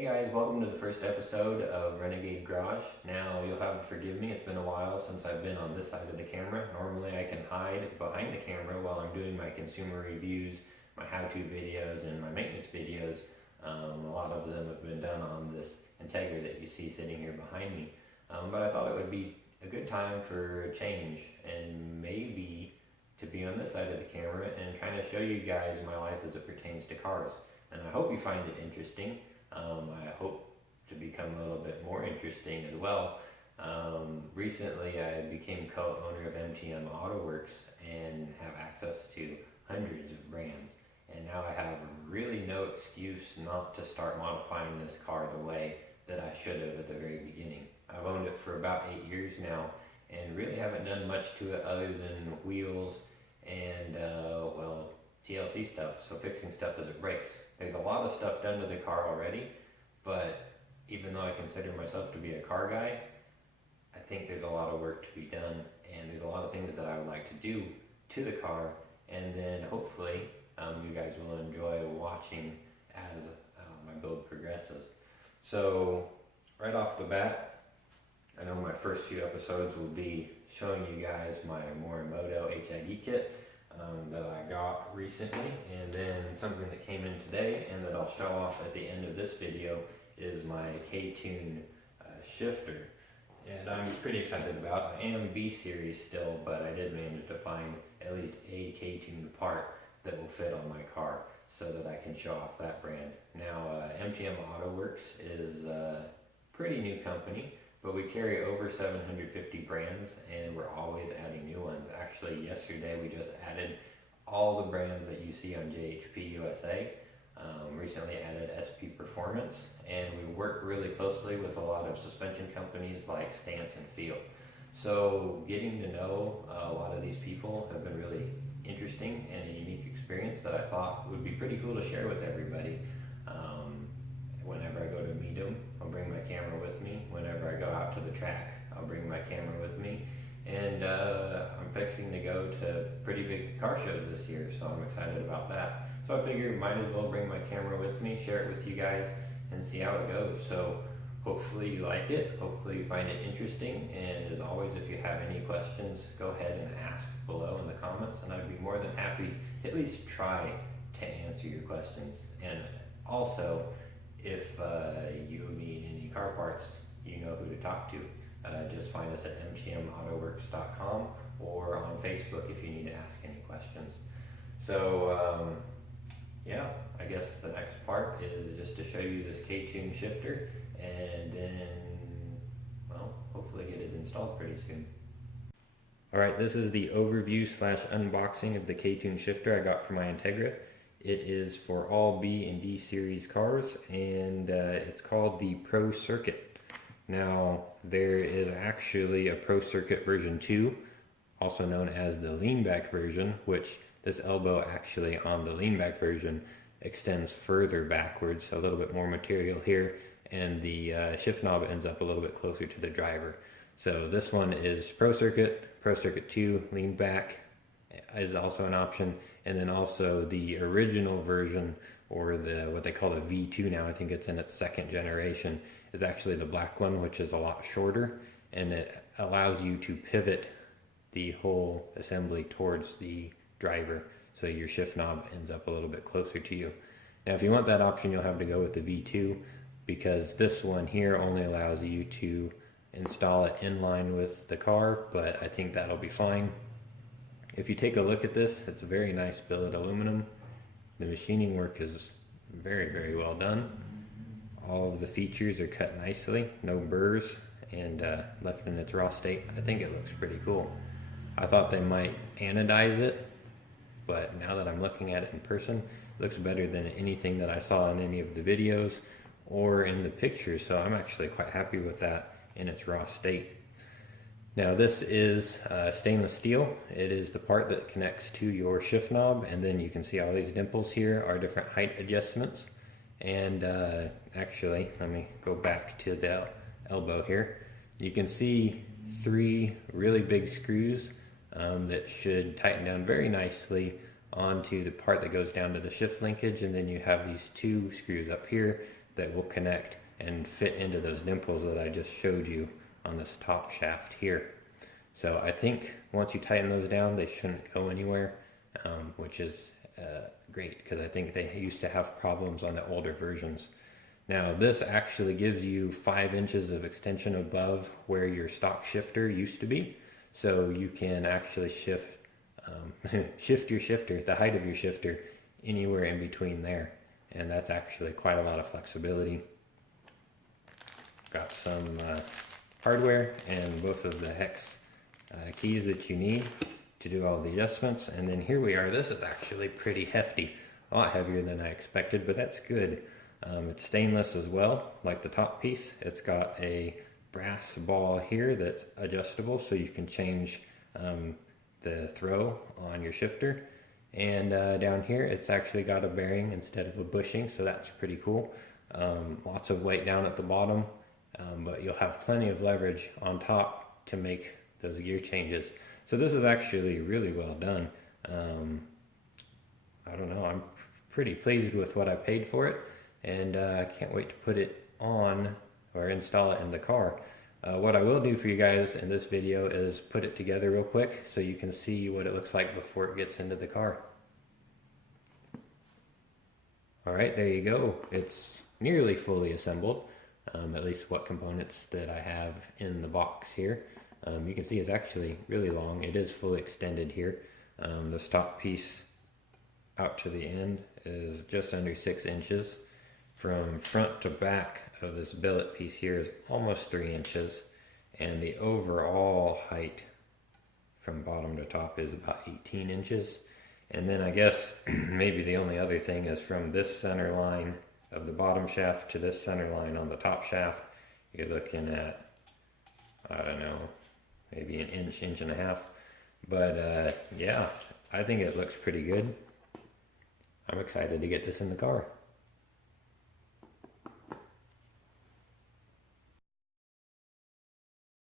Hey guys, welcome to the first episode of Renegade Garage. Now, you'll have to forgive me, it's been a while since I've been on this side of the camera. Normally I can hide behind the camera while I'm doing my consumer reviews, my how-to videos, and my maintenance videos. A lot of them have been done on this Integra that you see sitting here behind me. But I thought it would be a good time for a change and maybe to be on this side of the camera and kind of show you guys my life as it pertains to cars. And I hope you find it interesting. I hope to become a little bit more interesting as well. Recently I became co-owner of MTM Autoworks and have access to hundreds of brands. And now I have really no excuse not to start modifying this car the way that I should have at the very beginning. I've owned it for about 8 years now and really haven't done much to it other than wheels and TLC stuff, so fixing stuff as it breaks. There's a lot of stuff done to the car already, but even though I consider myself to be a car guy, I think there's a lot of work to be done, and there's a lot of things that I would like to do to the car, and then hopefully you guys will enjoy watching as my build progresses. So right off the bat, I know my first few episodes will be showing you guys my Morimoto HID kit that I got recently, and then something that came in today and that I'll show off at the end of this video is my K-Tune shifter, and I'm pretty excited about. I am B series still, but I did manage to find at least a K-Tune part that will fit on my car so that I can show off that brand. Now MTM Autoworks is a pretty new company, but we carry over 750 brands and we're always adding new ones. Actually, yesterday we just added all the brands that you see on JHP USA. Recently added SP Performance, and we work really closely with a lot of suspension companies like Stance and Feel. So getting to know a lot of these people have been really interesting and a unique experience that I thought would be pretty cool to share with everybody. Whenever I go to meet them, I'll bring my camera with me. Whenever I go out to the track, I'll bring my camera with me. And I'm fixing to go to pretty big car shows this year, so I'm excited about that. So I figured might as well bring my camera with me, share it with you guys, and see how it goes. So hopefully you like it, hopefully you find it interesting, and as always, if you have any questions, go ahead and ask below in the comments, and I'd be more than happy to at least try to answer your questions. And also, if you need any car parts, you know who to talk to. Just find us at mtmautoworks.com or on Facebook if you need to ask any questions. So yeah, I guess the next part is just to show you this K-Tune shifter, and then, well, hopefully get it installed pretty soon. Alright, this is the overview / unboxing of the K-Tune shifter I got from my Integra. It is for all B and D series cars, and it's called the Pro Circuit. Now, there is actually a Pro Circuit version 2, also known as the lean back version, which this elbow actually on the lean back version extends further backwards, a little bit more material here, and the shift knob ends up a little bit closer to the driver. So this one is Pro Circuit 2, lean back is also an option, and then also the original version, or the what they call the V2 now, I think it's in its second generation, is actually the black one, which is a lot shorter, and it allows you to pivot the whole assembly towards the driver, so your shift knob ends up a little bit closer to you. Now if you want that option, you'll have to go with the V2, because this one here only allows you to install it in line with the car, but I think that'll be fine. If you take a look at this, it's a very nice billet aluminum. The machining work is very, very well done. All of the features are cut nicely, no burrs, and left in its raw state. I think it looks pretty cool. I thought they might anodize it, but now that I'm looking at it in person, it looks better than anything that I saw in any of the videos or in the pictures, so I'm actually quite happy with that in its raw state. Now this is stainless steel. It is the part that connects to your shift knob, and then you can see all these dimples here are different height adjustments. And actually, let me go back to the elbow here. You can see 3 really big screws that should tighten down very nicely onto the part that goes down to the shift linkage, and then you have these 2 screws up here that will connect and fit into those dimples that I just showed you on this top shaft here. So I think once you tighten those down, they shouldn't go anywhere, which is great, because I think they used to have problems on the older versions. Now this actually gives you 5 inches of extension above where your stock shifter used to be, so you can actually shift shift your shifter, the height of your shifter, anywhere in between there, and that's actually quite a lot of flexibility. Got some hardware and both of the hex keys that you need to do all the adjustments, and then here we are. This is actually pretty hefty, a lot heavier than I expected, but that's good. It's stainless as well, like the top piece. It's got a brass ball here that's adjustable, so you can change the throw on your shifter. And down here, it's actually got a bearing instead of a bushing, so that's pretty cool. Lots of weight down at the bottom, but you'll have plenty of leverage on top to make those gear changes. So this is actually really well done. I don't know, I'm pretty pleased with what I paid for it, and I can't wait to put it on or install it in the car. What I will do for you guys in this video is put it together real quick so you can see what it looks like before it gets into the car. Alright, there you go. It's nearly fully assembled, at least what components that I have in the box here. You can see it's actually really long. It is fully extended here. The stock piece out to the end is just under 6 inches. From front to back of this billet piece here is almost 3 inches, and the overall height from bottom to top is about 18 inches. And then I guess maybe the only other thing is from this center line of the bottom shaft to this center line on the top shaft, you're looking at, I don't know, maybe an inch, inch and a half. But yeah, I think it looks pretty good. I'm excited to get this in the car.